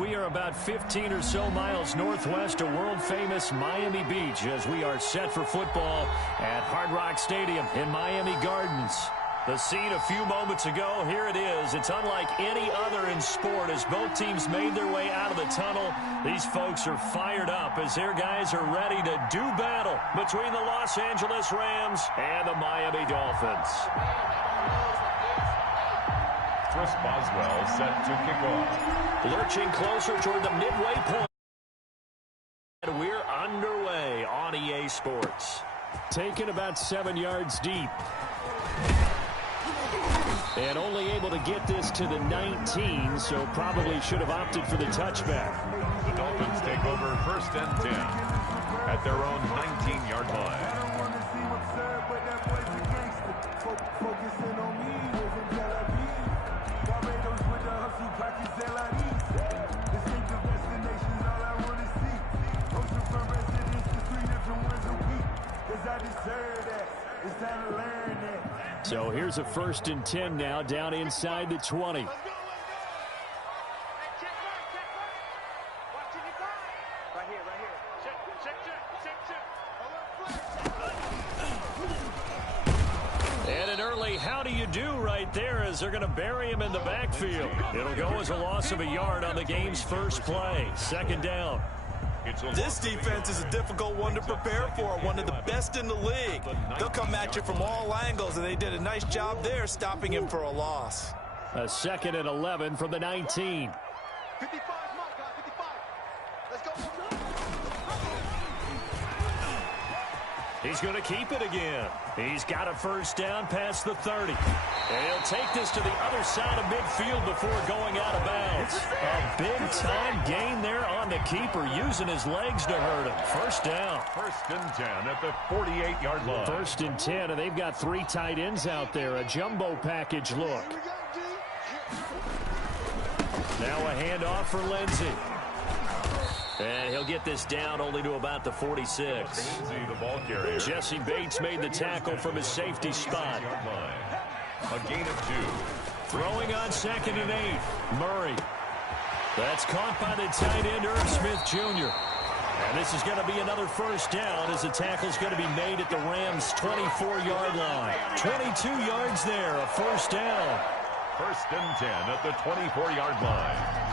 We are about 15 or so miles northwest of world-famous Miami Beach as we are set for football at Hard Rock Stadium in Miami Gardens. The scene a few moments ago, here it is. It's unlike any other in sport as both teams made their way out of the tunnel. These folks are fired up as their guys are ready to do battle between the Los Angeles Rams and the Miami Dolphins. Chris Boswell set to kick off. Lurching closer toward the midway point. We're underway on EA Sports. Taken about 7 yards deep. And only able to get this to the 19, so probably should have opted for the touchback. The Dolphins take over 1st and 10 at their own 19-yard line. So here's a 1st and 10 now down inside the 20. And an early how do you do right there as they're going to bury him in the backfield. It'll go as a loss of a yard on the game's first play. 2nd down. This defense is a difficult one to prepare for, one of the best in the league. They'll come at you from all angles, and they did a nice job there stopping him for a loss. A 2nd and 11 from the 19. 55, Mark, 55. Let's go. He's going to keep it again. He's got a 1st down past the 30. And he'll take this to the other side of midfield before going out of bounds. A big-time gain there on the keeper, using his legs to hurt him. 1st down. 1st and 10 at the 48-yard line. 1st and 10, and they've got 3 tight ends out there. A jumbo package look. Now a handoff for Lindsey. And he'll get this down only to about the 46. The ball carrier. Jesse Bates made the tackle from his safety spot. A gain of 2. Throwing on 2nd and 8. Murray. That's caught by the tight end, Irv Smith Jr. And this is going to be another 1st down as the tackle's going to be made at the Rams' 24-yard line. 22 yards there, a 1st down. 1st and 10 at the 24-yard line.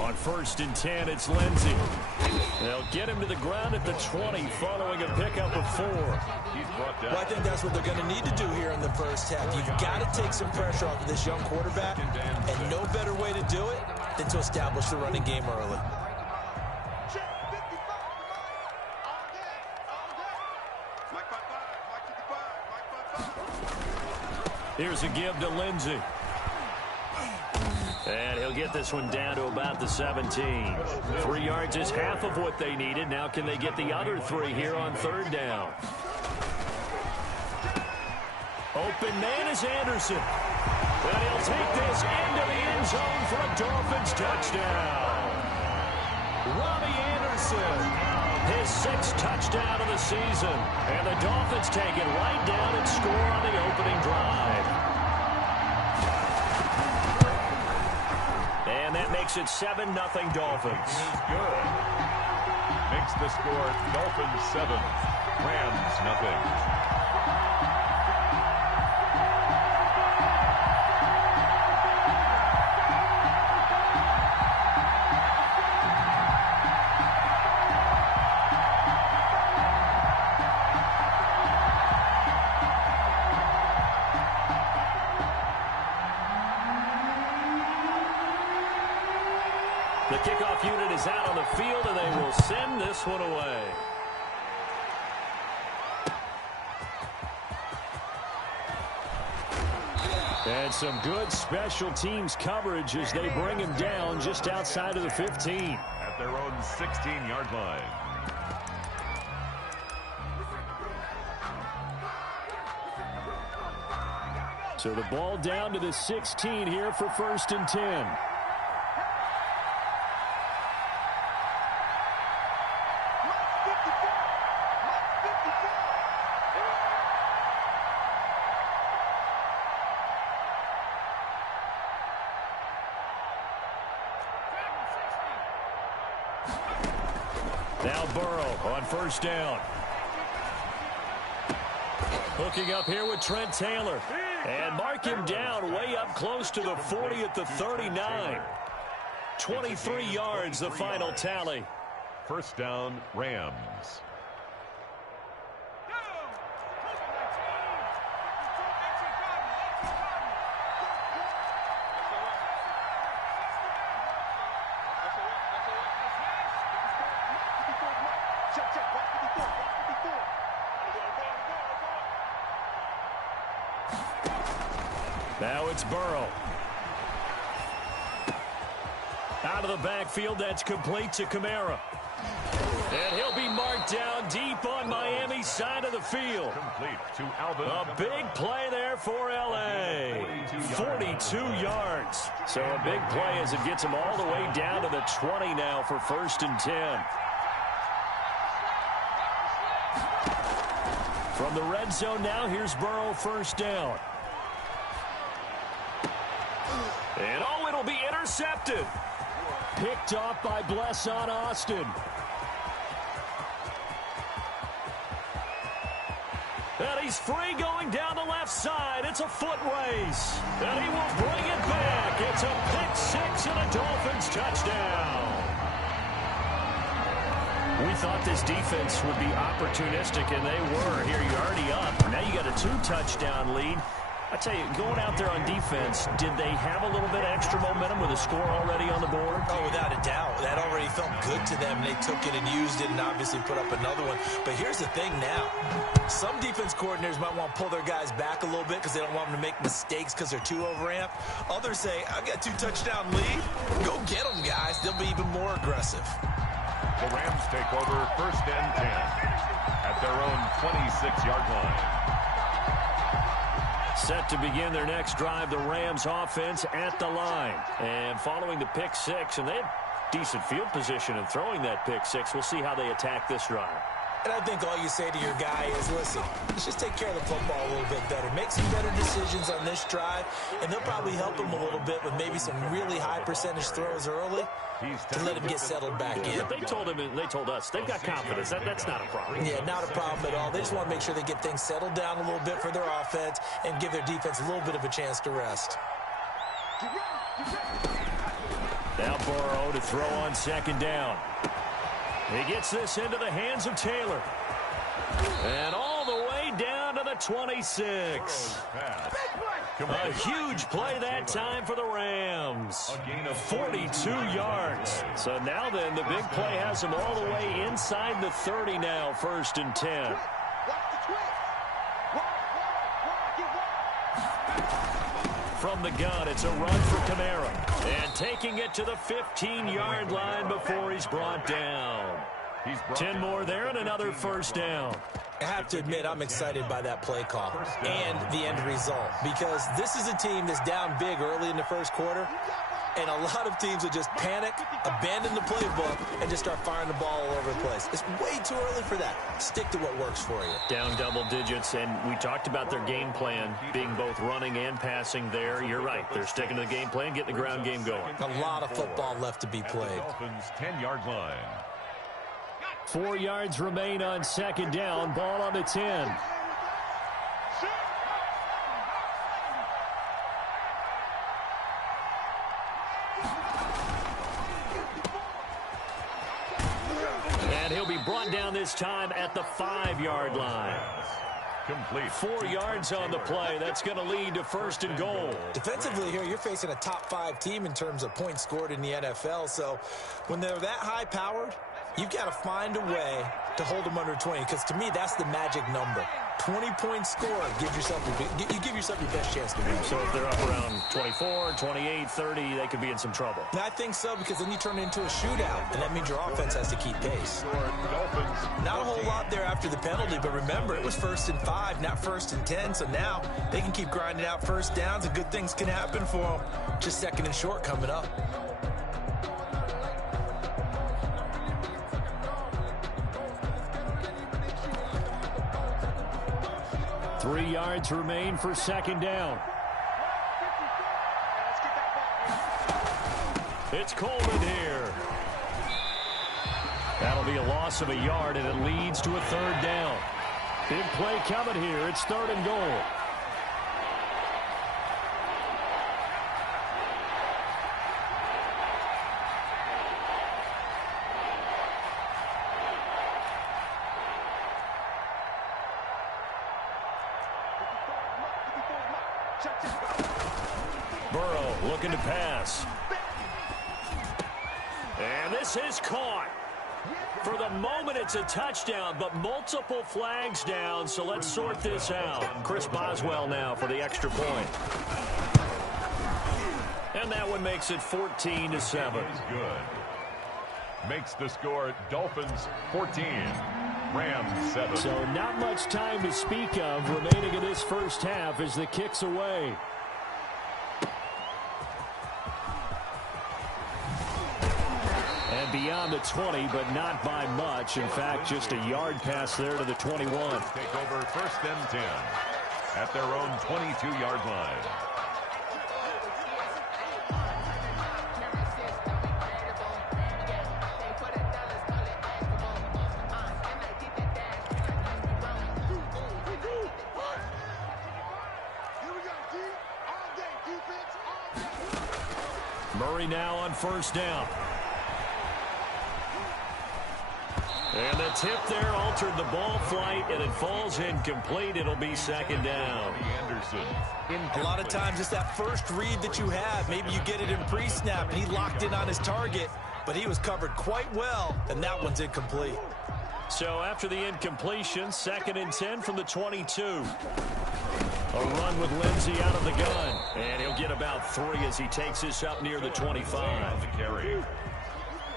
On 1st and 10, it's Lindsey. They'll get him to the ground at the 20 following a pickup of 4. He's brought down. Well, I think that's what they're going to need to do here in the first half. You've got to take some pressure off of this young quarterback, and no better way to do it than to establish the running game early. Here's a give to Lindsey. And he'll get this one down to about the 17. 3 yards is half of what they needed. Now can they get the other 3 here on 3rd down? Open man is Anderson. And he'll take this into the end zone for a Dolphins touchdown. Robbie Anderson, his 6th touchdown of the season. And the Dolphins take it right down and score on the opening drive. And that makes it 7-0 Dolphins. Good. Makes the score Dolphins 7, Rams nothing. The kickoff unit is out on the field, and they will send this one away. And some good special teams coverage as they bring him down just outside of the 15. At their own 16-yard line. So the ball down to the 16 here for 1st and 10. Now Burrow on 1st down. Hooking up here with Trent Taylor. And mark him down way up close to the 40 at the 39. 23 yards, the final tally. 1st down, Rams. Now it's Burrow. Out of the backfield, that's complete to Kamara. And he'll be marked down deep on Miami's side of the field. Complete to Alvin. A big play there for L.A. 42 yards. So a big play as it gets him all the way down to the 20 now for 1st and 10. From the red zone now, here's Burrow 1st down. And oh, it'll be intercepted. Picked off by Blesson Austin. And he's free going down the left side. It's a foot race. And he will bring it back. It's a pick 6 and a Dolphins touchdown. We thought this defense would be opportunistic, and they were. Here, you're already up. Now you got a 2-touchdown lead. I tell you, going out there on defense, did they have a little bit extra momentum with a score already on the board? Oh, without a doubt. That already felt good to them. They took it and used it and obviously put up another one. But here's the thing now. Some defense coordinators might want to pull their guys back a little bit because they don't want them to make mistakes because they're too overamped. Others say, I've got 2-touchdown lead. Go get them, guys. They'll be even more aggressive. The Rams take over 1st and 10 at their own 26-yard line. Set to begin their next drive, the Rams offense at the line. And following the pick 6, and they had decent field position in throwing that pick 6. We'll see how they attack this drive. And I think all you say to your guy is, listen, let's just take care of the football a little bit better. Make some better decisions on this drive, and they'll probably help him a little bit with maybe some really high percentage throws early to let him get settled back in. But they told him, and they told us, they've got confidence. That's not a problem. Yeah, not a problem at all. They just want to make sure they get things settled down a little bit for their offense and give their defense a little bit of a chance to rest. Now Burrow to throw on 2nd down. He gets this into the hands of Taylor. And all the way down to the 26. A huge play that time for the Rams. 42 yards. So now then, the big play has him all the way inside the 30 now, 1st and 10. From the gun, it's a run for Kamara. And taking it to the 15-yard line before he's brought down. 10 more there and another 1st down. I have to admit, I'm excited by that play call and the end result, because this is a team that's down big early in the 1st quarter, and a lot of teams will just panic, abandon the playbook, and just start firing the ball all over the place. It's way too early for that. Stick to what works for you. Down double digits, and we talked about their game plan being both running and passing there. You're right. They're sticking to the game plan, getting the ground game going. A lot of football left to be played. Dolphins 10-yard line. 4 yards remain on 2nd down. Ball on the 10. And he'll be brought down this time at the 5-yard line. Complete. 4 yards on the play. That's going to lead to 1st and goal. Defensively here, you're facing a top 5 team in terms of points scored in the NFL. So when they're that high-powered, you've got to find a way to hold them under 20, because to me, that's the magic number. 20-point score, you give yourself your best chance to win. So if they're up around 24, 28, 30, they could be in some trouble. I think so, because then you turn it into a shootout, and that means your offense has to keep pace. Not a whole lot there after the penalty, but remember, it was 1st and 5, not 1st and 10, so now they can keep grinding out first downs, and good things can happen for them. Just 2nd and short coming up. Three yards remain for 2nd down. It's Coleman here. That'll be a loss of a yard, and it leads to a 3rd down. Big play coming here. It's 3rd and goal. Burrow looking to pass. And this is caught. For the moment, it's a touchdown, but multiple flags down, so let's sort this out. Chris Boswell now for the extra point. And that one makes it 14-7. Good. Makes the score Dolphins 14, Rams 7. So not much time to speak of remaining in this first half as the kick's away. And beyond the 20, but not by much. In fact, just a yard pass there to the 21. Take over 1st and 10 at their own 22-yard line. Murray now on 1st down. And the tip there altered the ball flight, and it falls incomplete. It'll be 2nd down. A lot of times it's that first read that you have. Maybe you get it in pre-snap, and he locked in on his target, but he was covered quite well, and that one's incomplete. So after the incompletion, 2nd and 10 from the 22. A run with Lindsey out of the gun. And he'll get about 3 as he takes this up near the 25. The carry.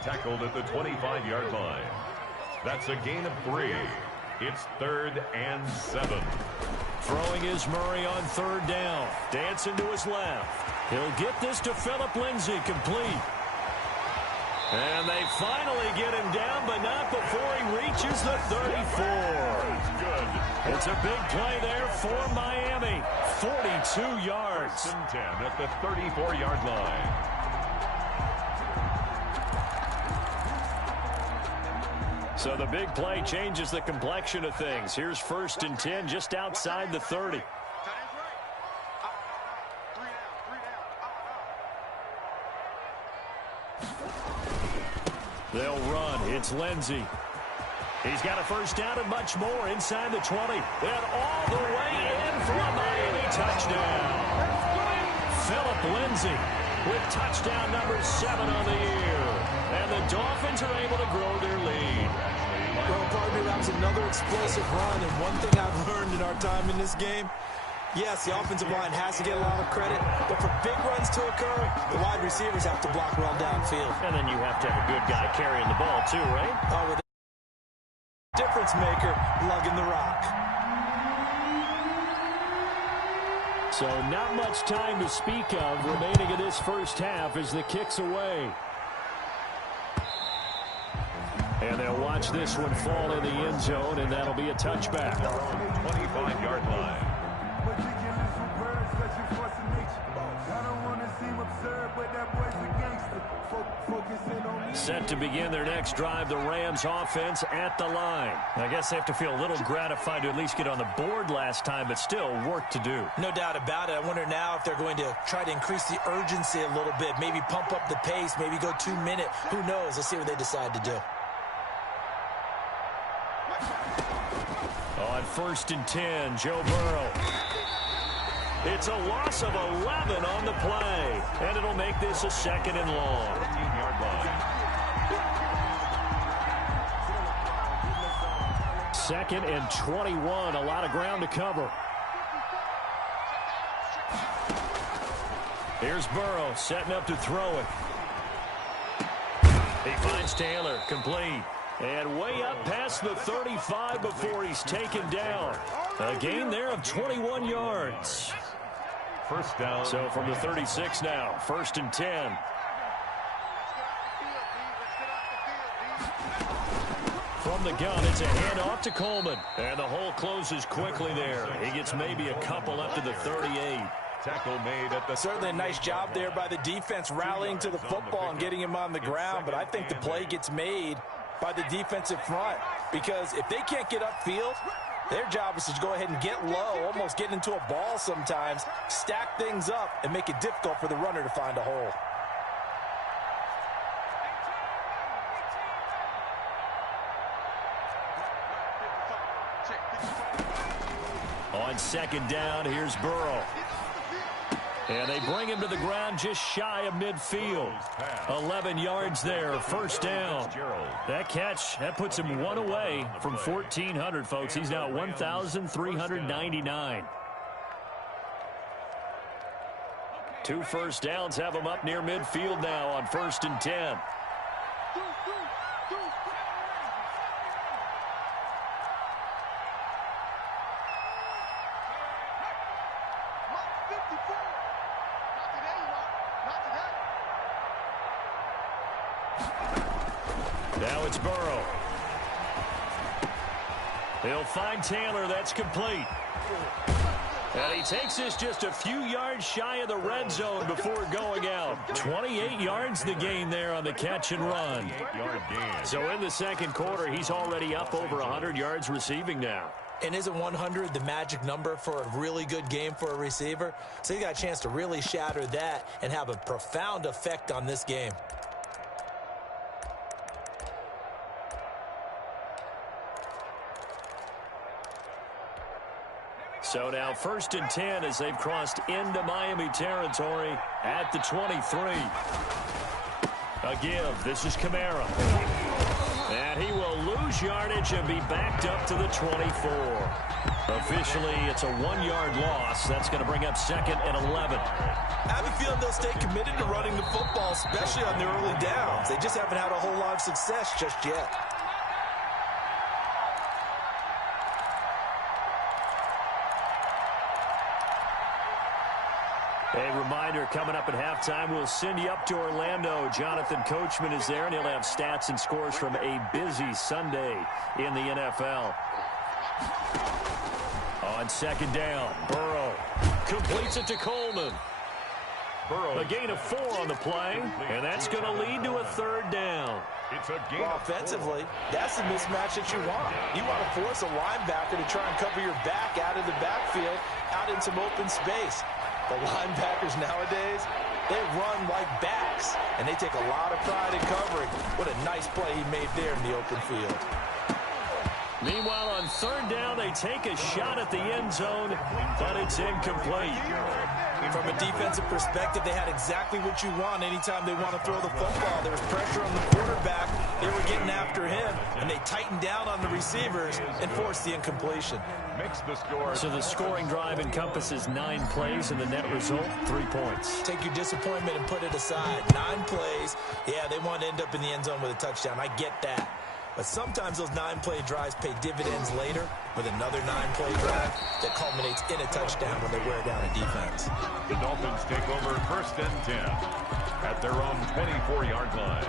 Tackled at the 25-yard line. That's a gain of 3. It's 3rd and 7. Throwing is Murray on 3rd down. Dancing to his left. He'll get this to Phillip Lindsay, complete. And they finally get him down, but not before he reaches the 34. Good. It's a big play there for Miami. 42 yards. 1st and 10 at the 34-yard line. So the big play changes the complexion of things. Here's 1st and 10 just outside the 30. They'll run. It's Lindsey. He's got a 1st down and much more inside the 20. And all the way in for a Miami touchdown. Phillip Lindsay with touchdown number 7 on the year. And the Dolphins are able to grow their lead. Well, partner, that was another explosive run, and one thing I've learned in our time in this game, yes, the offensive line has to get a lot of credit, but for big runs to occur, the wide receivers have to block well downfield. And then you have to have a good guy carrying the ball too, right? Oh, with a difference maker lugging the rock. So not much time to speak of remaining in this first half as the kick's away. And they'll watch this one fall in the end zone, and that'll be a touchback. 25-yard line. Set to begin their next drive, the Rams offense at the line. I guess they have to feel a little gratified to at least get on the board last time, but still work to do. No doubt about it. I wonder now if they're going to try to increase the urgency a little bit, maybe pump up the pace, maybe go 2-minute. Who knows? Let's see what they decide to do. On 1st and 10, Joe Burrow. It's a loss of 11 on the play, and it'll make this a 2nd and long. 14-yard line. 2nd and 21. A lot of ground to cover. Here's Burrow setting up to throw it. He finds Taylor, complete. And way up past the 35 before he's taken down. A gain there of 21 yards. First down. So from the 36 now, 1st and 10. From the gun, it's a handoff to Coleman. And the hole closes quickly there. He gets maybe a couple up to the 38. Tackle made at the... Certainly a nice job there by the defense rallying to the football and getting him on the ground. But I think the play gets made by the defensive front. Because if they can't get upfield, their job is to go ahead and get low, almost get into a ball sometimes, stack things up, and make it difficult for the runner to find a hole. On 2nd down, here's Burrow. And they bring him to the ground just shy of midfield. 11 yards there, 1st down. That catch, that puts him one away from 1,400, folks. He's now at 1,399. 2 first downs have him up near midfield now on 1st and 10. Now it's Burrow. He'll find Taylor. That's complete. And he takes this just a few yards shy of the red zone before going out. 28 yards the gain there on the catch and run. So in the 2nd quarter, he's already up over 100 yards receiving now. And isn't 100 the magic number for a really good game for a receiver? So he got a chance to really shatter that and have a profound effect on this game. So now 1st and 10 as they've crossed into Miami territory at the 23. A give. This is Kamara. And he will lose yardage and be backed up to the 24. Officially, it's a 1-yard loss. That's going to bring up 2nd and 11. I have a feeling they'll stay committed to running the football, especially on the early downs. They just haven't had a whole lot of success just yet. A reminder, coming up at halftime, we'll send you up to Orlando. Jonathan Coachman is there, and he'll have stats and scores from a busy Sunday in the NFL. On 2nd down, Burrow completes it to Coleman. A gain of 4 on the play, and that's going to lead to a 3rd down. Well, offensively, that's the mismatch that you want. You want to force a linebacker to try and cover your back out of the backfield, out in some open space. The linebackers nowadays, they run like backs, and they take a lot of pride in covering. What a nice play he made there in the open field. Meanwhile, on 3rd down, they take a shot at the end zone, but it's incomplete. From a defensive perspective, they had exactly what you want anytime they want to throw the football. There was pressure on the quarterback. They were getting after him, and they tightened down on the receivers and forced the incompletion. So the scoring drive encompasses 9 plays, and the net result, 3 points. Take your disappointment and put it aside. 9 plays. Yeah, they want to end up in the end zone with a touchdown. I get that. But sometimes those 9-play drives pay dividends later with another 9-play drive that culminates in a touchdown when they wear down a defense. The Dolphins take over 1st and 10 at their own 24-yard line.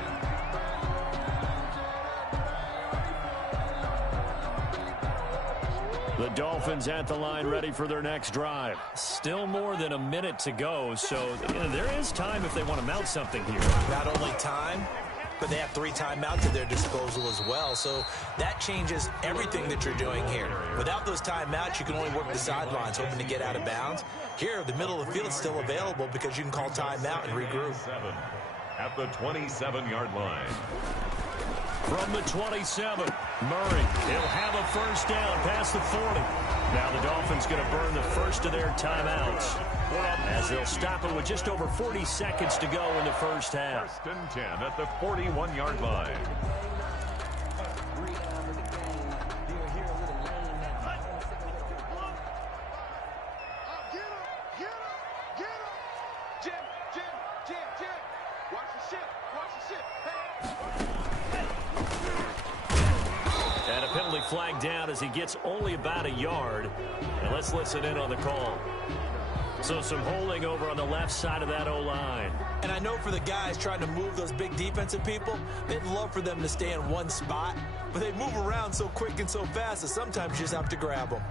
The Dolphins at the line ready for their next drive. Still more than a minute to go, so there is time if they want to mount something here. Not only time, but they have 3 timeouts at their disposal as well. So that changes everything that you're doing here. Without those timeouts, you can only work the sidelines, hoping to get out of bounds. Here, the middle of the field is still available because you can call timeout and regroup. At the 27-yard line. From the 27, Murray. He'll have a 1st down past the 40. Now the Dolphins going to burn the first of their timeouts as they'll stop it with just over 40 seconds to go in the first half. 1st and 10 at the 41-yard line. And a penalty flag down as he gets only about a yard. And let's listen in on the call. So some holding over on the left side of that O-line. And I know for the guys trying to move those big defensive people, they'd love for them to stay in one spot. But they move around so quick and so fast that sometimes you just have to grab them.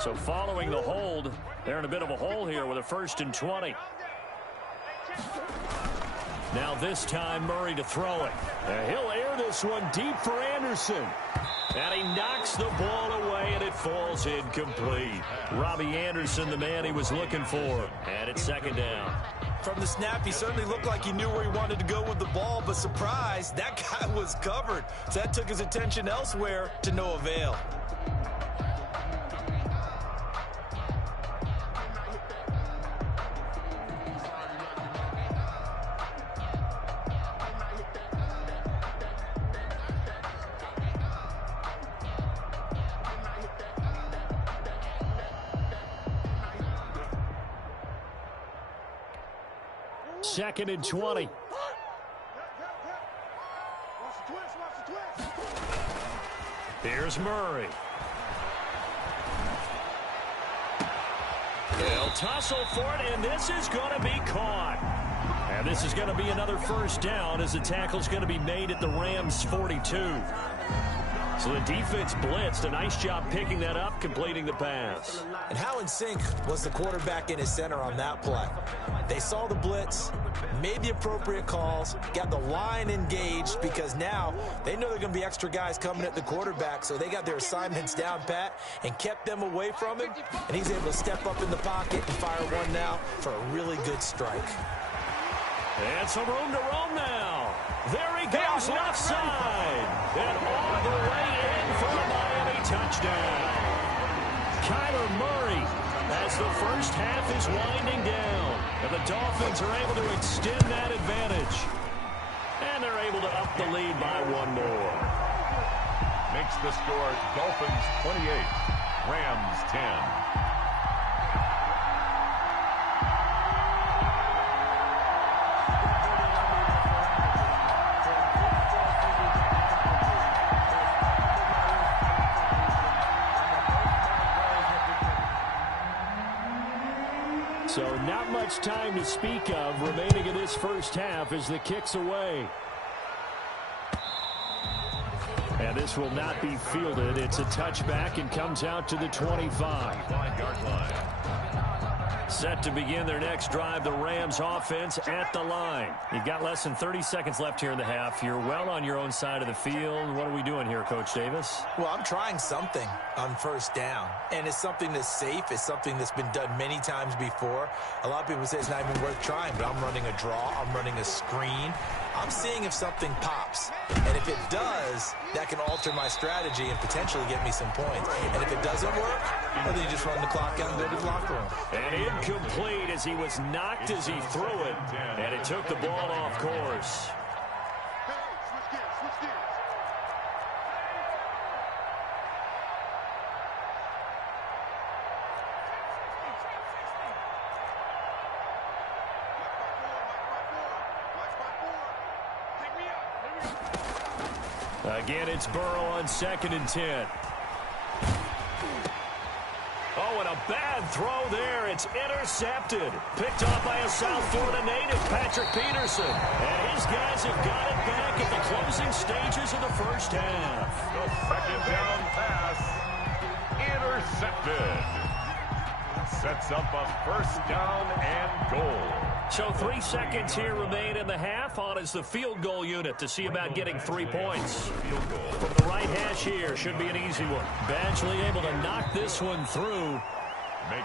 So following the hold, they're in a bit of a hole here with a 1st and 20. Now this time Murray to throw it. He'll air this one deep for Anderson. And he knocks the ball away and it falls incomplete. Robbie Anderson, the man he was looking for. And it's 2nd down. From the snap, he certainly looked like he knew where he wanted to go with the ball, but surprise, that guy was covered. So that took his attention elsewhere to no avail. Second and 20. Here's Murray. They'll tussle for it, and this is going to be caught. And this is going to be another 1st down as the tackle's going to be made at the Rams' 42. So the defense blitzed. A nice job picking that up, completing the pass. And how in sync was the quarterback in his center on that play? They saw the blitz, made the appropriate calls, got the line engaged because now they know there are going to be extra guys coming at the quarterback, so they got their assignments down pat and kept them away from him, and he's able to step up in the pocket and fire one now for a really good strike. And some room to roam now. There he goes left side. And all the way in for a Miami touchdown. Kyler Murray as the first half is winding down. And the Dolphins are able to extend that advantage. And they're able to up the lead by 1 more. Makes the score Dolphins 28, Rams 10. So not much time to speak of remaining in this first half as the kick's away. And this will not be fielded. It's a touchback and comes out to the 25-yard line. Set to begin their next drive, the Rams offense at the line. You've got less than 30 seconds left here in the half. You're well on your own side of the field. What are we doing here, Coach Davis? Well, I'm trying something on 1st down, and it's something that's safe. It's something that's been done many times before. A lot of people say it's not even worth trying, but I'm running a draw. I'm running a screen. I'm seeing if something pops, and if it does, that can alter my strategy and potentially get me some points. And if it doesn't work, well, then you just run the clock out and go to the locker room. And incomplete as he was knocked as he threw it, and it took the ball off course. Again, it's Burrow on 2nd and 10. Oh, and a bad throw there. It's intercepted. Picked off by a South Florida native, Patrick Peterson. And his guys have got it back at the closing stages of the first half. The 2nd down pass intercepted. Sets up a 1st down and goal. So 3 seconds here remain in the half. On is the field goal unit to see about getting 3 points. From the right hash here, should be an easy one. Badgley able to knock this one through.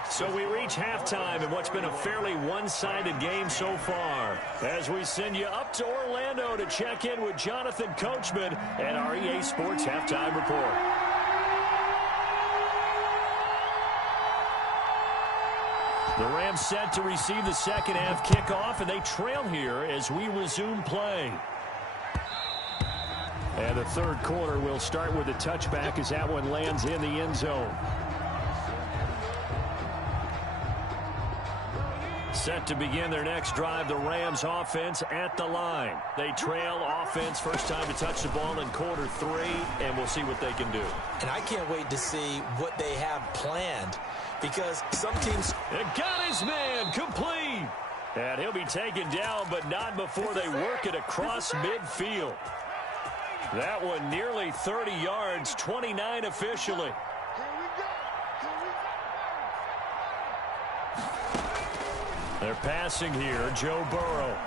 So we reach halftime in what's been a fairly one-sided game so far. As we send you up to Orlando to check in with Jonathan Coachman and our EA Sports Halftime Report. The Rams set to receive the second half kickoff, and they trail here as we resume play. And the third quarter will start with a touchback as that one lands in the end zone. Set to begin their next drive, the Rams offense at the line. They trail offense, first time to touch the ball in quarter 3, and we'll see what they can do. And I can't wait to see what they have planned, because some teams... It got his man complete. And he'll be taken down, but not before they work it across midfield. That one nearly 30 yards, 29 officially. They're passing here, Joe Burrow.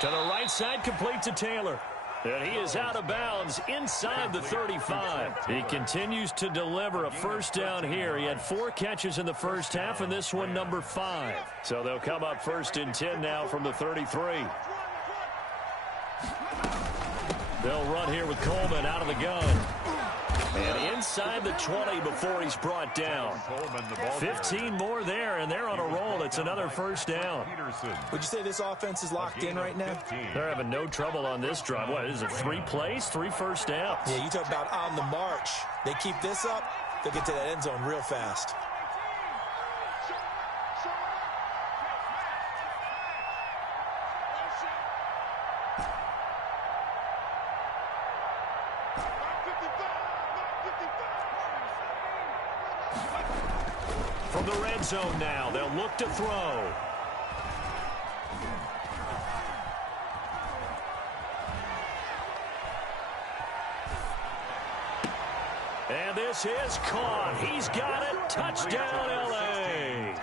To the right side, complete to Taylor. And he is out of bounds inside the 35. He continues to deliver a first down here. He had 4 catches in the first half, and this one number 5. So they'll come up first and 10 now from the 33. They'll run here with Coleman out of the gun. And inside the 20 before he's brought down. 15 more there, and they're on a roll. It's another first down. Would you say this offense is locked in right now? They're having no trouble on this drive. What, is it 3 plays, 3 first downs? Yeah, you talk about on the march. They keep this up, they'll get to that end zone real fast. From the red zone now, they'll look to throw. And this is caught. He's got it. Touchdown, L.A.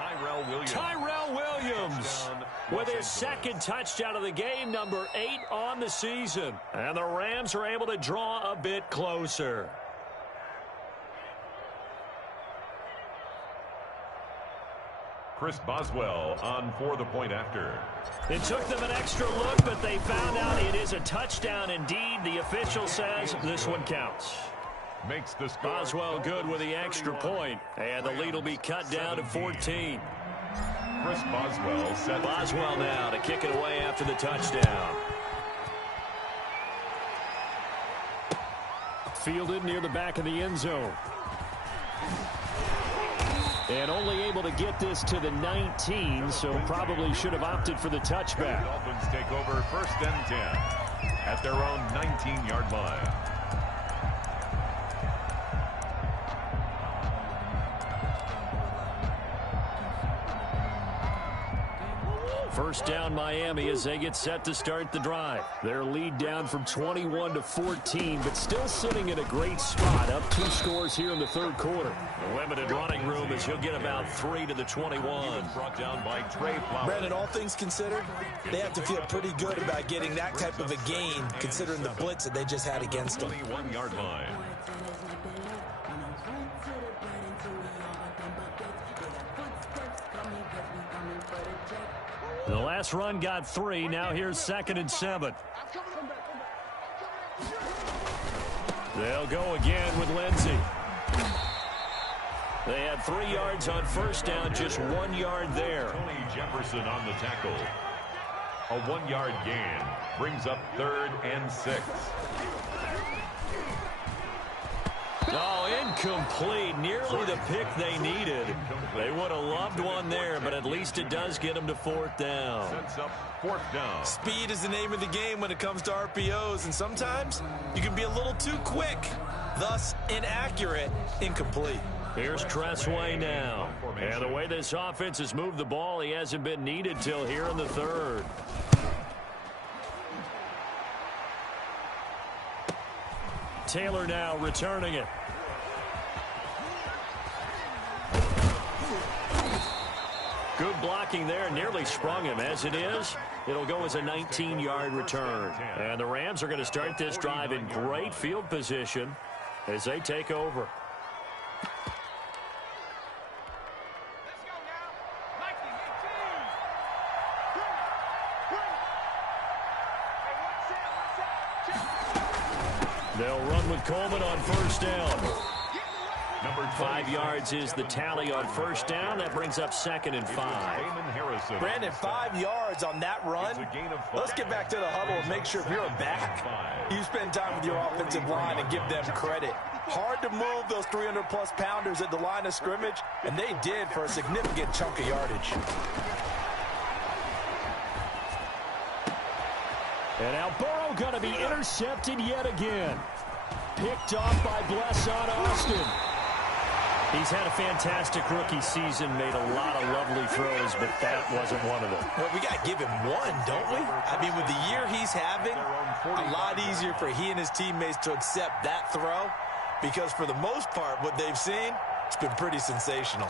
Tyrell Williams with his second touchdown of the game, number 8 on the season. And the Rams are able to draw a bit closer. Chris Boswell on for the point after. It took them an extra look, but they found out it is a touchdown indeed. The official says this one counts. Makes the score. Boswell good with the extra point, and the lead will be cut down to 14. Chris Boswell set. Boswell now to kick it away after the touchdown. Fielded near the back of the end zone. And only able to get this to the 19, so probably should have opted for the touchback. The Dolphins take over first and 10 at their own 19-yard line. First down Miami as they get set to start the drive. Their lead down from 21 to 14, but still sitting in a great spot. Up 2 scores here in the third quarter. The limited running room as he'll get about 3 to the 21. Brought down by Trey Flowers. Brandon, all things considered, they have to feel pretty good about getting that type of a gain, considering the blitz that they just had against them. 21-yard line. The last run got 3. Now here's 2nd and 7. They'll go again with Lindsey. They had 3 yards on first down, just 1 yard there. Tony Jefferson on the tackle. A 1-yard gain brings up 3rd and 6. Oh, incomplete. Nearly the pick they needed. They would have loved one there, but at least it does get them to 4th down. Sets up 4th down. Speed is the name of the game when it comes to RPOs, and sometimes you can be a little too quick, thus inaccurate, incomplete. Here's Tressway now. And the way this offense has moved the ball, he hasn't been needed till here in the 3rd. Taylor now returning it. Good blocking there. Nearly sprung him. As it is, it'll go as a 19-yard return. And the Rams are going to start this drive in great field position as they take over. They'll run with Coleman on first down. Number 5 yards is the tally on first down. That brings up 2nd and 5. Brandon, 5 yards on that run. Let's get back to the huddle and make sure if you're back, you spend time with your offensive line and give them credit. Hard to move those 300-plus pounders at the line of scrimmage, and they did for a significant chunk of yardage. And now Burrow going to be intercepted yet again. Picked off by Blesson Austin. He's had a fantastic rookie season, made a lot of lovely throws, but that wasn't one of them. Well, we got to give him one, don't we? I mean, with the year he's having, a lot easier for he and his teammates to accept that throw, because for the most part, what they've seen, it's been pretty sensational.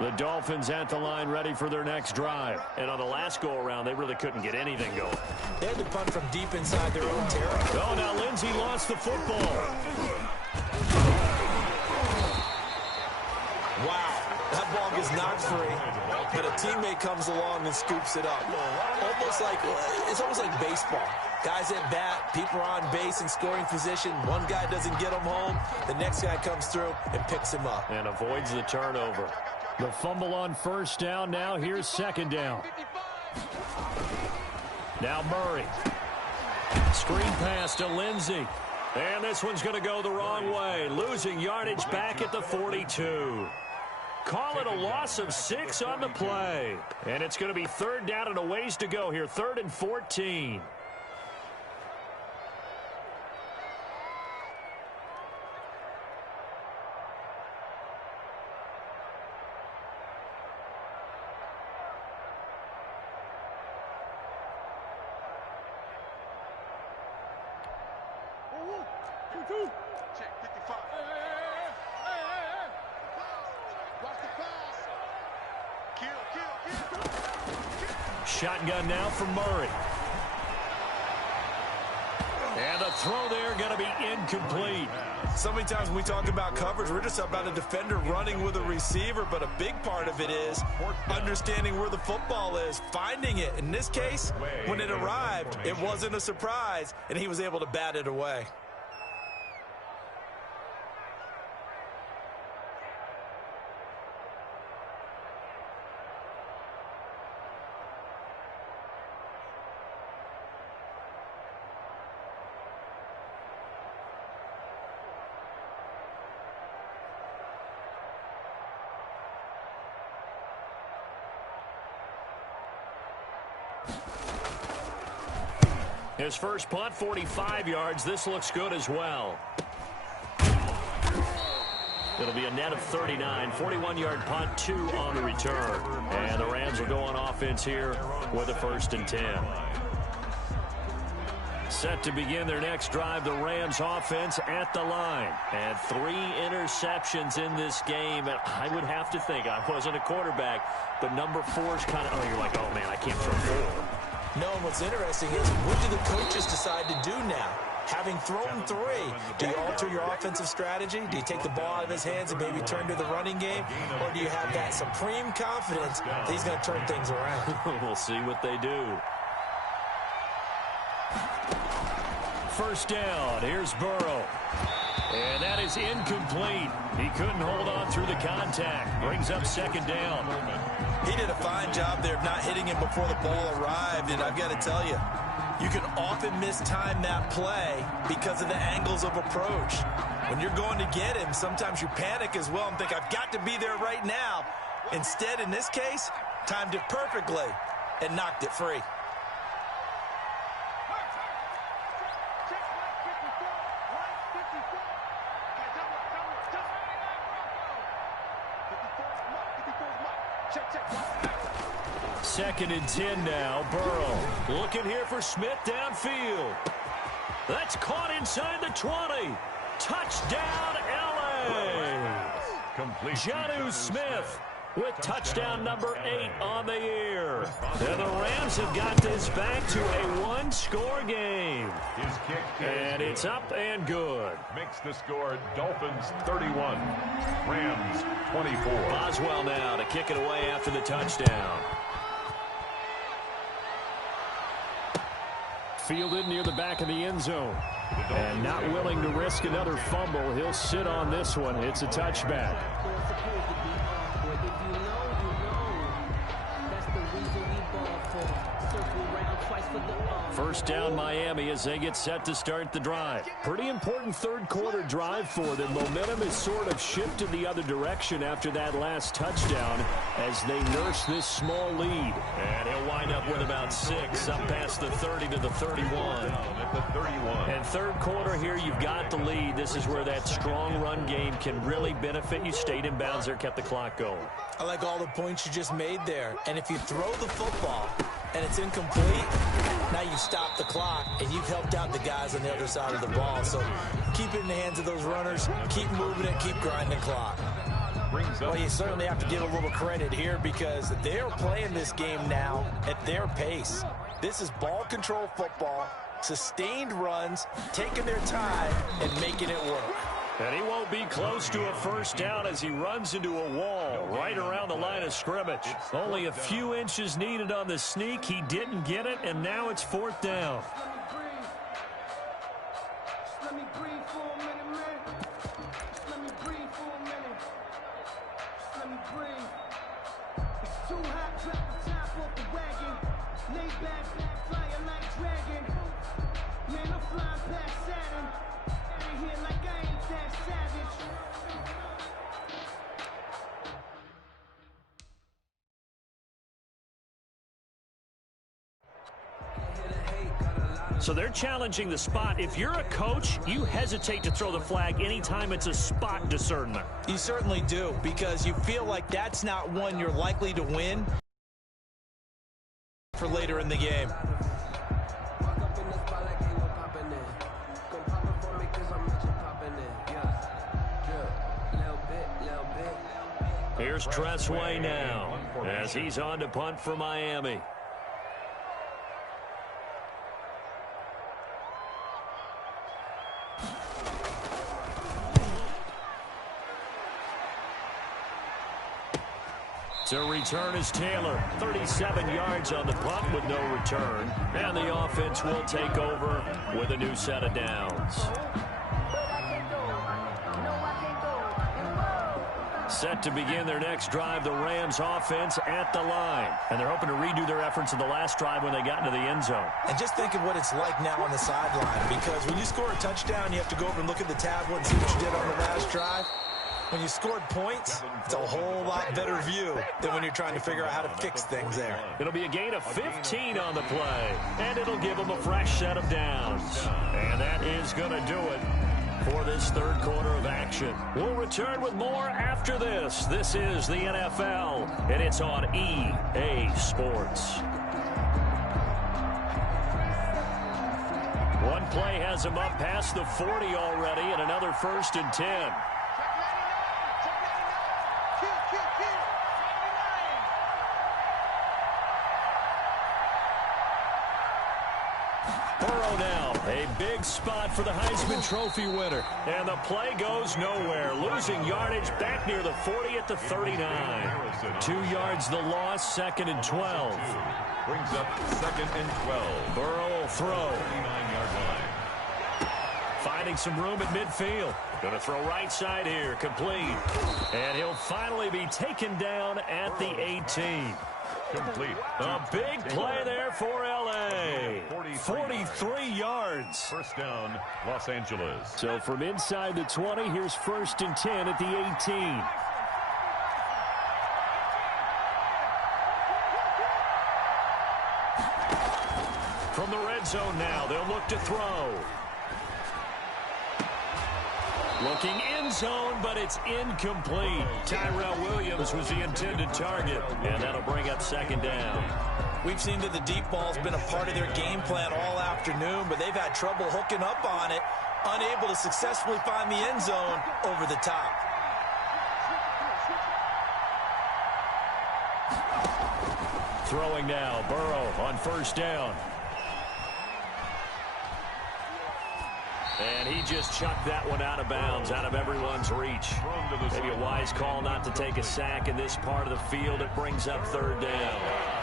The Dolphins at the line ready for their next drive. And on the last go-around, they really couldn't get anything going. They had to punt from deep inside their own territory. Oh, now Lindsey lost the football. Wow, that ball gets knocked free, but a teammate comes along and scoops it up. It's almost like baseball. Guys at bat, people are on base in scoring position. One guy doesn't get him home. The next guy comes through and picks him up. And avoids the turnover. The fumble on first down. Now here's 2nd down. Now Murray. Screen pass to Lindsey. And this one's going to go the wrong way. Losing yardage back at the 42. Call it a loss of 6 on the play. And it's going to be 3rd down and a ways to go here. 3rd and 14. Check 55. Watch the pass. Kill. Shotgun now from Murray. And the throw there going to be incomplete. So many times when we talk about coverage, we're just about a defender running with a receiver, but a big part of it is understanding where the football is, finding it. In this case, when it arrived, it wasn't a surprise, and he was able to bat it away. His first punt, 45 yards. This looks good as well. It'll be a net of 39. 41-yard punt, 2 on the return. And the Rams will go on offense here with a 1st and 10. Set to begin their next drive, the Rams offense at the line. And 3 interceptions in this game. And I would have to think, I wasn't a quarterback, but number 4's kind of, you're like, oh, man, I can't throw 4. No, and what's interesting is, what do the coaches decide to do now? Having thrown 3, do you alter your offensive strategy? Do you take the ball out of his hands and maybe turn to the running game? Or do you have that supreme confidence that he's going to turn things around? We'll see what they do. First down, here's Burrow. And that is incomplete. He couldn't hold on through the contact. Brings up 2nd down. He did a fine job there of not hitting him before the ball arrived, and I've got to tell you, you can often mistime that play because of the angles of approach. When you're going to get him, sometimes you panic as well and think, I've got to be there right now. Instead, in this case, timed it perfectly and knocked it free. Second and 10 now. Burrow looking here for Smith downfield. That's caught inside the 20. Touchdown, L.A. Jonnu Smith with touchdown number 8 on the year. And the Rams have got this back to a 1-score game. And it's up and good. Makes the score Dolphins 31, Rams 24. Boswell now to kick it away after the touchdown. Fielded near the back of the end zone. And not willing to risk another fumble. He'll sit on this one. It's a touchback. First down Miami as they get set to start the drive. Pretty important third quarter drive for them. Momentum has sort of shifted the other direction after that last touchdown as they nurse this small lead. And he'll wind up with about 6 up past the 30 to the 31. And third quarter here, you've got the lead. This is where that strong run game can really benefit you. Stayed in bounds there, kept the clock going. I like all the points you just made there. And if you throw the football and it's incomplete, now you stop the clock, and you've helped out the guys on the other side of the ball. So keep it in the hands of those runners, keep moving it, keep grinding the clock. Well, you certainly have to give a little credit here because they're playing this game now at their pace. This is ball control football, sustained runs, taking their time, and making it work. And he won't be close to a first down as he runs into a wall right around the line of scrimmage. Only a few inches needed on the sneak. He didn't get it, and now it's fourth down. Let me breathe for a minute, man. Let me breathe for a minute. Let me breathe. It's too hot, drop the top off the wagon. Lay back, flying like dragon. Man, I'm flying past Saturn. Out of here like I ain't that savage. So they're challenging the spot. If you're a coach, you hesitate to throw the flag anytime it's a spot discernment. You certainly do, because you feel like that's not one you're likely to win for later in the game. Here's Tressway now as he's on to punt for Miami. To return is Taylor. 37 yards on the punt with no return. And the offense will take over with a new set of downs. Set to begin their next drive, the Rams offense at the line. And they're hoping to redo their efforts in the last drive when they got into the end zone. And just think of what it's like now on the sideline, because when you score a touchdown, you have to go over and look at the tablet and see what you did on the last drive. When you scored points, it's a whole lot better view than when you're trying to figure out how to fix things there. It'll be a gain of 15 on the play, and it'll give them a fresh set of downs. And that is going to do it for this third quarter of action. We'll return with more after this. This is the NFL, and it's on EA Sports. One play has him up past the 40 already, and another 1st and 10. Burrow now, a big spot for the Heisman Trophy winner. And the play goes nowhere. Losing yardage back near the 40 at the 39. 2 yards the loss, 2nd and 12. Brings up 2nd and 12. Burrow will throw. 39-yard line. Finding some room at midfield. Going to throw right side here, complete. And he'll finally be taken down at the 18. Complete. A big play there for L.A. 43 yards. First down, Los Angeles. So from inside the 20, here's 1st and 10 at the 18. From the red zone now, they'll look to throw. Looking end zone, but it's incomplete. Tyrell Williams was the intended target, and that'll bring up 2nd down. We've seen that the deep ball's been a part of their game plan all afternoon, but they've had trouble hooking up on it, unable to successfully find the end zone over the top. Throwing now, Burrow on 1st down. And he just chucked that one out of bounds, out of everyone's reach. Maybe a wise call not to take a sack in this part of the field. It brings up 3rd down.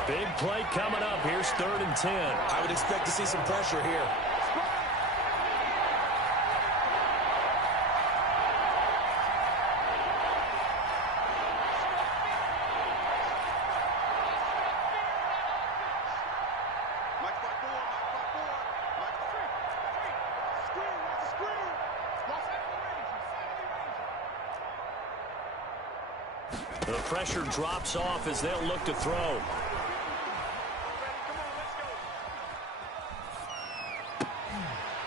Big play coming up. Here's 3rd and 10. I would expect to see some pressure here. The pressure drops off as they'll look to throw.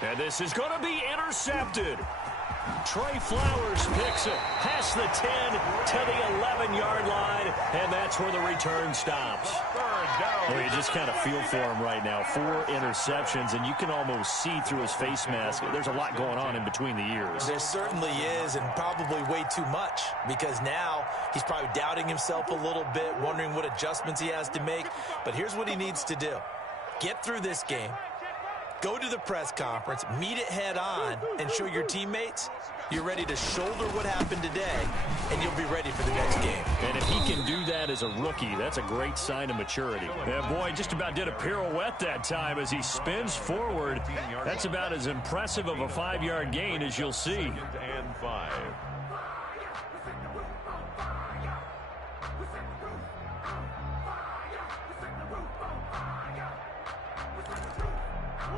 And this is going to be intercepted. Trey Flowers picks it past the 10 to the 11-yard line, and that's where the return stops. Well, you just kind of feel for him right now. 4 interceptions, and you can almost see through his face mask. There's a lot going on in between the ears. There certainly is, and probably way too much, because now he's probably doubting himself a little bit, wondering what adjustments he has to make. But here's what he needs to do. Get through this game. Go to the press conference, meet it head on, and show your teammates you're ready to shoulder what happened today, and you'll be ready for the next game. And if he can do that as a rookie, that's a great sign of maturity. And boy, just about did a pirouette that time as he spins forward. That's about as impressive of a 5-yard gain as you'll see. And 5.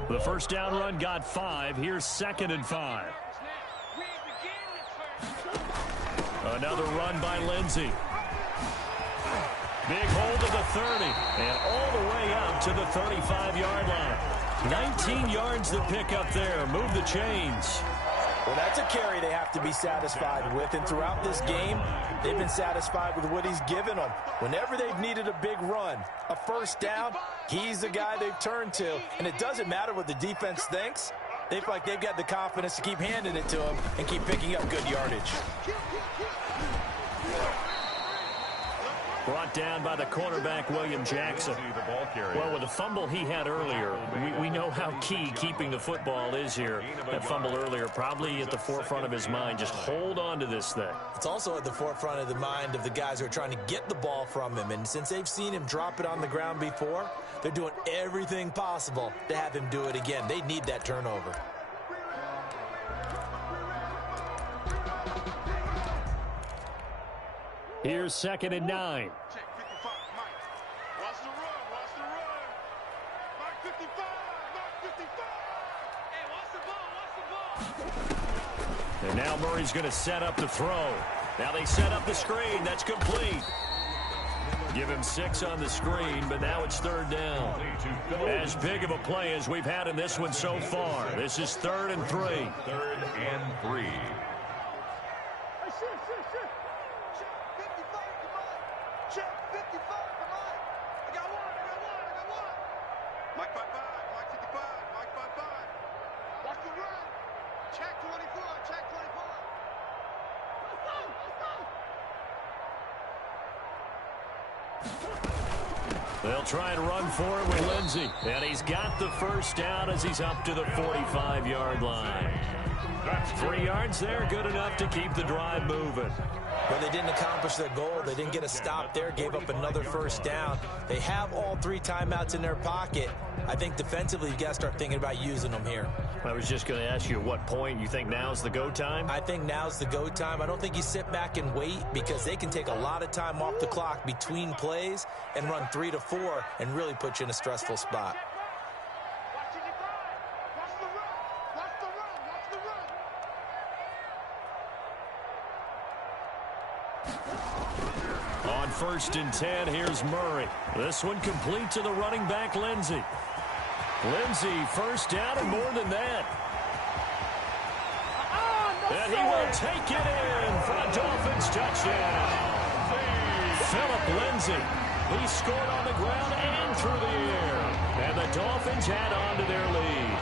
The first down run got 5. Here's 2nd and 5. Another run by Lindsey. Big hold of the 30. And all the way up to the 35-yard line. 19 yards to pick up there. Move the chains. Well, that's a carry they have to be satisfied with. And throughout this game, they've been satisfied with what he's given them. Whenever they've needed a big run, a first down, he's the guy they've turned to. And it doesn't matter what the defense thinks. They feel like they've got the confidence to keep handing it to him and keep picking up good yardage. Brought down by the cornerback, William Jackson. Well, with the fumble he had earlier, we know how key keeping the football is here. That fumble earlier probably at the forefront of his mind. Just hold on to this thing. It's also at the forefront of the mind of the guys who are trying to get the ball from him. And since they've seen him drop it on the ground before, they're doing everything possible to have him do it again. They need that turnover. Here's 2nd and 9. Check 55, Mike. Watch the run, watch the run. Mark 55, Mark 55. Hey, watch the ball, watch the ball. And now Murray's going to set up the throw. Now they set up the screen. That's complete. Give him 6 on the screen, but now it's 3rd down. As big of a play as we've had in this one so far. This is 3rd and 3. 3rd and 3. Check 55, come on. I got one. Mike 55, Mike 55, Mike 55. Watch the run. Check 24, check 24. They'll try and run for it with Lindsey. And he's got the first down as he's up to the 45-yard line. 3 yards there, good enough to keep the drive moving. Well, they didn't accomplish their goal. They didn't get a stop there, gave up another first down. They have all 3 timeouts in their pocket. I think defensively, you've got to start thinking about using them here. I was just going to ask you at what point you think now's the go time? I think now's the go time. I don't think you sit back and wait because they can take a lot of time off the clock between plays and run 3 to 4 and really put you in a stressful spot. Watch 55. Watch the run. Watch the run. Watch the run. On 1st and 10, here's Murray. This one complete to the running back, Lindsey. Lindsey, first down and more than that. And he will take it in for a Dolphins touchdown. Philip Lindsey. He scored on the ground and through the air. And the Dolphins add on to their lead.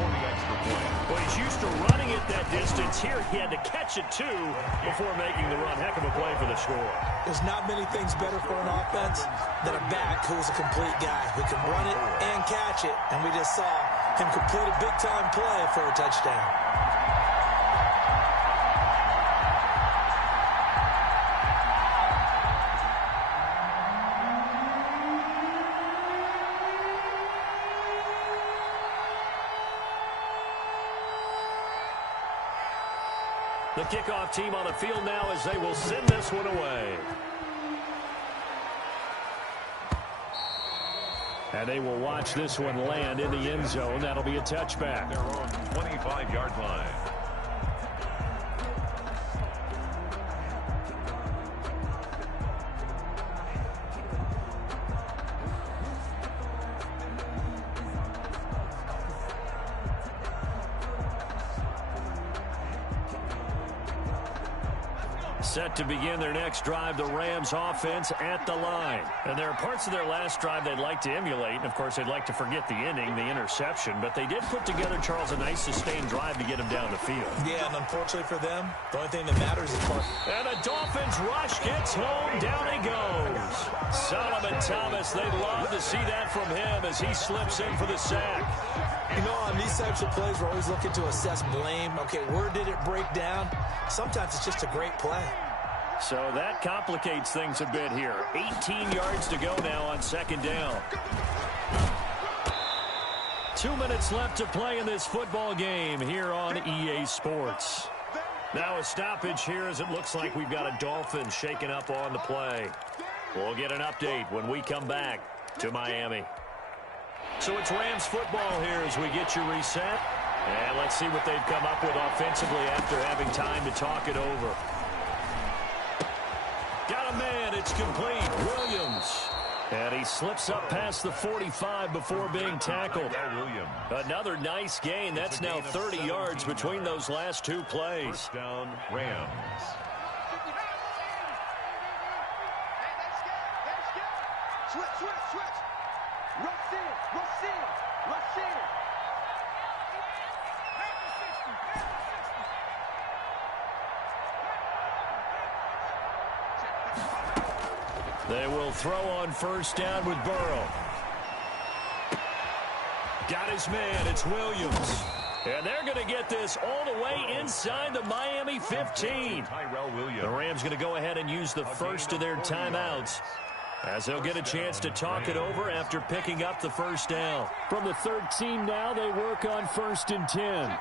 40 extra points. Well, he's used to running it that distance. Here he had to catch it, too, before making the run. Heck of a play for the score. There's not many things better for an offense than a back who's a complete guy who can run it and catch it. And we just saw him complete a big-time play for a touchdown. The kickoff team on the field now as they will send this one away. And they will watch this one land in the end zone. That'll be a touchback. They're on 25-yard line. Set to begin their next drive, the Rams offense at the line. And there are parts of their last drive they'd like to emulate. And, of course, they'd like to forget the inning, the interception. But they did put together, Charles, a nice sustained drive to get them down the field. Yeah, and unfortunately for them, the only thing that matters is part. And the Dolphins rush gets home. Down he goes. Solomon Thomas, they'd love to see that from him as he slips in for the sack. You know, on these types of plays, we're always looking to assess blame. Okay, where did it break down? Sometimes it's just a great play. So that complicates things a bit here. 18 yards to go now on second down. 2 minutes left to play in this football game here on EA Sports. Now a stoppage here as it looks like we've got a Dolphins shaking up on the play. We'll get an update when we come back to Miami. So it's Rams football here as we get you reset. And let's see what they've come up with offensively after having time to talk it over. Got a man, it's complete. Williams. And he slips up past the 45 before being tackled. Another nice gain. That's now 30 yards between those last two plays. First down, Rams. Switch. Rush in. They will throw on first down with Burrow. Got his man. It's Williams. And they're going to get this all the way inside the Miami 15. The Rams going to go ahead and use the first of their timeouts as they'll get a chance to talk it over after picking up the first down. From the 13 now, they work on 1st and 10.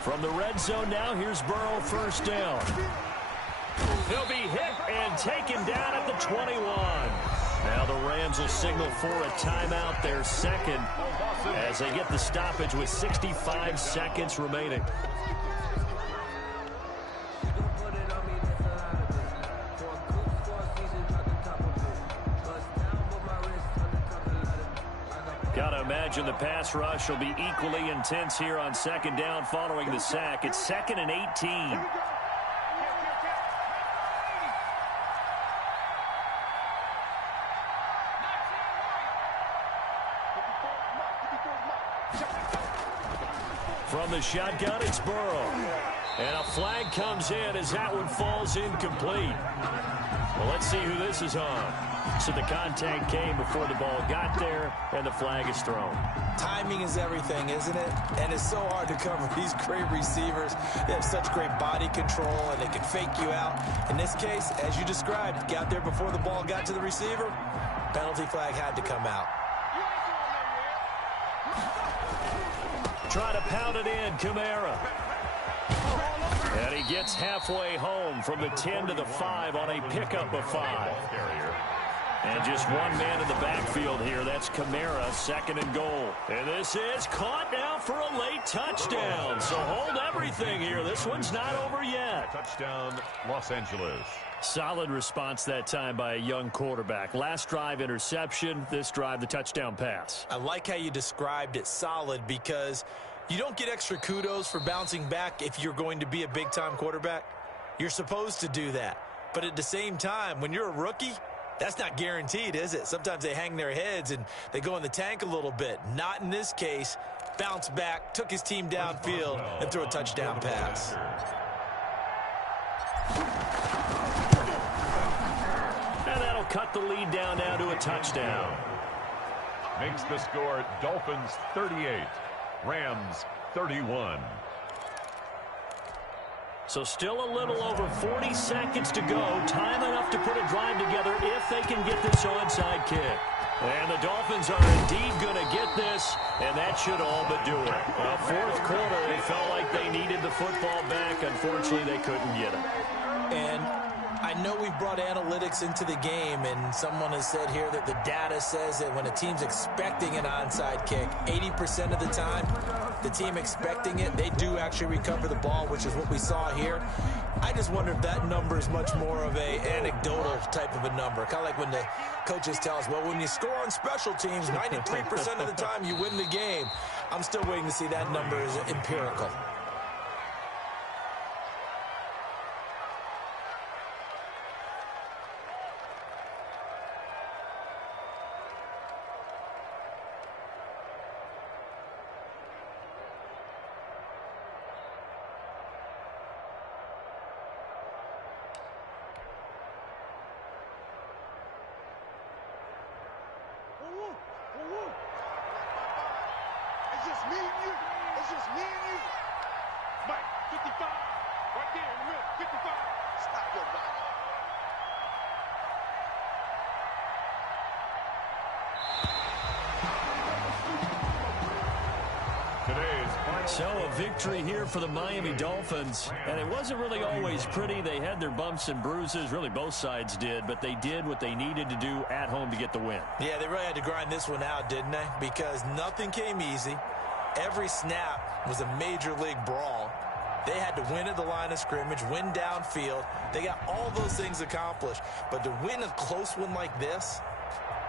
From the red zone now, here's Burrow, first down. He'll be hit and taken down at the 21. Now the Rams will signal for a timeout, their second, as they get the stoppage with 65 seconds remaining. Got to imagine the pass rush will be equally intense here on second down following the sack. It's 2nd and 18. From the shotgun, it's Burrow. And a flag comes in as that one falls incomplete. Well, let's see who this is on. So the contact came before the ball got there, and the flag is thrown. Timing is everything, isn't it? And it's so hard to cover these great receivers. They have such great body control, and they can fake you out. In this case, as you described, got there before the ball got to the receiver. Penalty flag had to come out. Try to pound it in, Kamara. And he gets halfway home from the 10 to the 5 on a pickup of 5. And just one man in the backfield here. That's Kamara, 2nd and goal. And this is caught now for a late touchdown. So hold everything here. This one's not over yet. Touchdown, Los Angeles. Solid response that time by a young quarterback. Last drive, interception. This drive, the touchdown pass. I like how you described it, solid, because you don't get extra kudos for bouncing back if you're going to be a big-time quarterback. You're supposed to do that. But at the same time, when you're a rookie, that's not guaranteed, is it? Sometimes they hang their heads and they go in the tank a little bit. Not in this case. Bounce back, took his team downfield, and threw a touchdown pass. And that'll cut the lead down now to a touchdown. Makes the score Dolphins 38, Rams 31. So still a little over 40 seconds to go. Time enough to put a drive together if they can get this onside kick. And the Dolphins are indeed going to get this, and that should all but do it. Well, fourth quarter, they felt like they needed the football back. Unfortunately, they couldn't get it. And I know we've brought analytics into the game, and someone has said here that the data says that when a team's expecting an onside kick, 80% of the time, the team expecting it, they do actually recover the ball, which is what we saw here. I just wonder if that number is much more of a anecdotal type of a number. Kind of like when the coaches tell us, well, when you score on special teams, 93% of the time you win the game. I'm still waiting to see that number is empirical. It's just me and you. It's just me and you. Mike, 55. Right there in the middle. 55. Stop your body. So a victory here for the Miami Dolphins. And it wasn't really always pretty. They had their bumps and bruises. Really, both sides did. But they did what they needed to do at home to get the win. Yeah, they really had to grind this one out, didn't they? Because nothing came easy. Every snap was a major league brawl. They had to win at the line of scrimmage, win downfield. They got all those things accomplished. But to win a close one like this,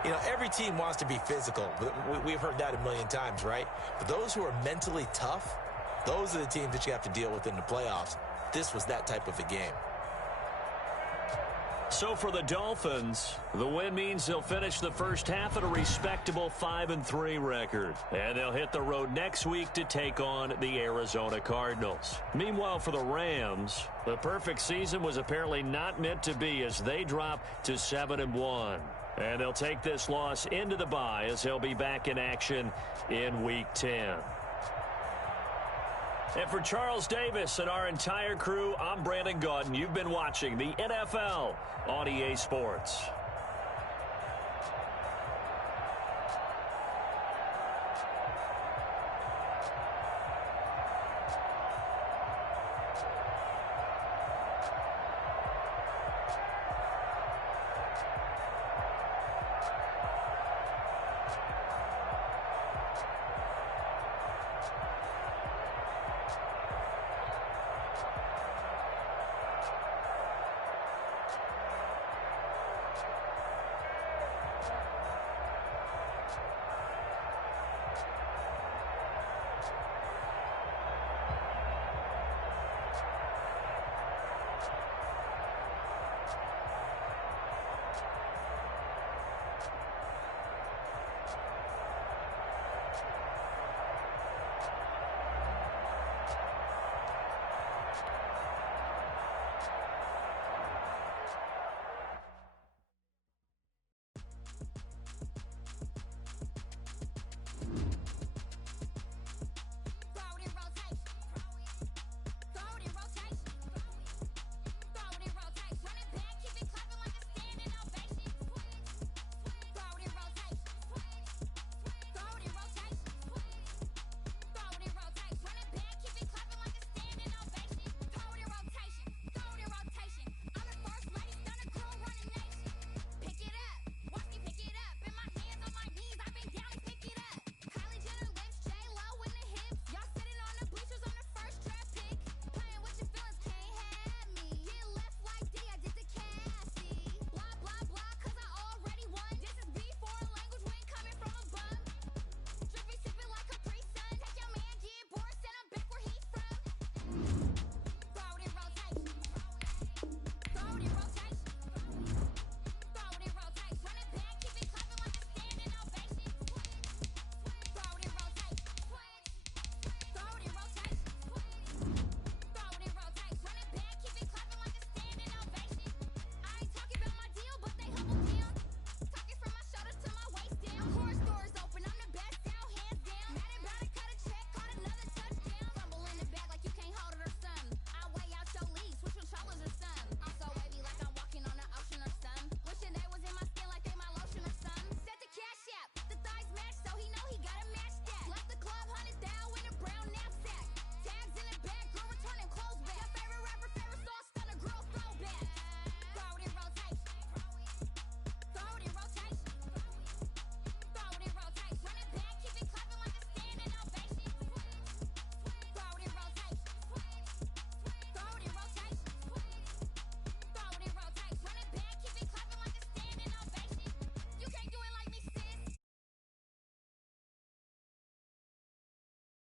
you know, every team wants to be physical. We've heard that a million times, right? But those who are mentally tough, those are the teams that you have to deal with in the playoffs. This was that type of a game. So for the Dolphins, the win means they'll finish the first half at a respectable 5-3 record. And they'll hit the road next week to take on the Arizona Cardinals. Meanwhile, for the Rams, the perfect season was apparently not meant to be as they drop to 7-1. And they'll take this loss into the bye as they'll be back in action in Week 10. And for Charles Davis and our entire crew, I'm Brandon Gaudin. You've been watching the NFL on EA Sports.